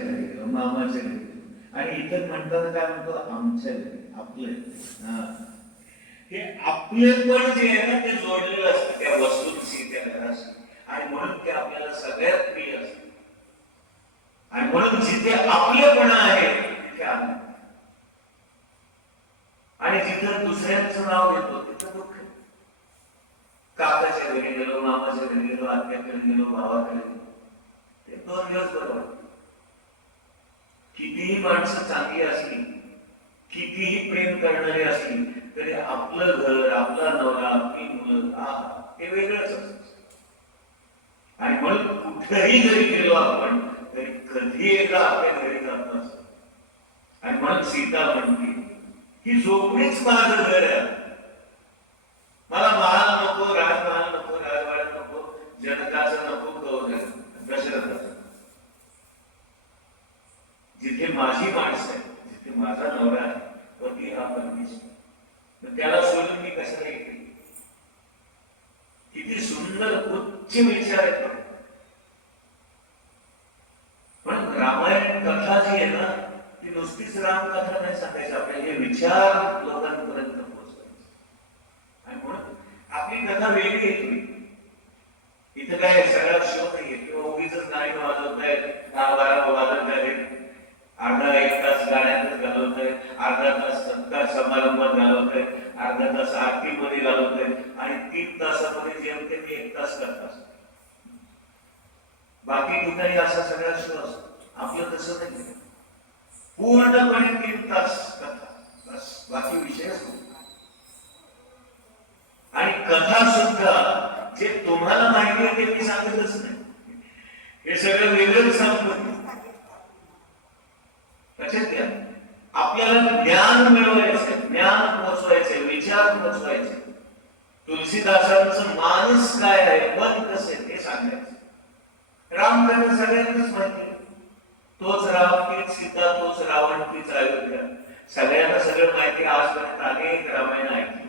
घरी गेलो, मामाच्या घरी गेलो. आणि इतर म्हणताना काय म्हणतो, आमच्या घरी, आपले. हे आपलेपण जे आहे ना, ते जोडलेलं असतं त्या वस्तूंशी, त्या घराशी. आणि म्हणून ते आपल्याला सगळ्यात प्रिय असते. आणि म्हणून जिथे आपलेपणा आहे तिथे आनंद. आणि जिथं दुसऱ्यांचं नाव घेतो तिथं दुःख. काकाच्या घरी गेलो, मामाच्या घरी गेलो, आत्याकडे गेलो, भावाकडे गेलो, ते 2 दिवस बरोबर. कितीही माणसं चांगली असली, कितीही प्रेम करणारी असली, तरी आपलं घर, आपला नवरा, आपली मुलं, हे वेगळंच असतं. आणि म्हणून कुठेही जरी गेलो आपण तरी कधी एकदा आपल्या घरी जात असतो. आणि म्हणून सीता म्हणते, ही झोपडीच माझं घर आहे. मला महाल नको, राजमहाल नको, राजवाडा नको, जनकाचं नको, दशरथाचं. जिथे माझी माणसं आहे, जिथे माझा नवरा आहे, पती हा परमेश्वर, त्याला सोडून मी कशाला येते. किती सुंदर उच्च विचार आहेत. पण रामायण कथा जी आहे ना, ती नुसतीच रामकथा नाही सांगायची, आपल्याला हे विचार लोकांपर्यंत पोहोचवायचे. आणि म्हणून आपली कथा वेगळी येते. इथं काय सगळा शो नाहीये किंवा उगीच गाणी वाजवत आहेत, 10-12 वाजत आहेत, अर्धा 1 तास गाण्यातच घालवत आहे, अर्धा तास सत्कार समारंभात घालवत आहे, अर्धा तास आरतीमध्ये घालवत आहे, आणि 3 तासामध्ये जेमते मी 1 तास करतात. बाकी ठिकाणी असा सगळा शो असतो. आपलं तसं नाही. पूर्णपणे 3 तास कथा, बस, बाकी विषयच नाही. आणि कथा सुद्धा जे तुम्हाला माहिती आहे ते मी सांगतच नाही, हे सगळं वेगळंच सांगतो. लक्षात घ्या, आपल्याला ज्ञान मिळवायचं, ज्ञान पोचवायचे, विचार पोचवायचे. तुलसीदासांचं मानस काय आहे, मन कसं आहे ते सांगायचं. राम त्यांना सगळ्यांनाच माहिती आहे. तोच राम, तीच सीता, तोच रावण, तीच अयोध्या. सगळ्यांना सगळं माहिती. आजपर्यंत अनेक रामायण ऐकली.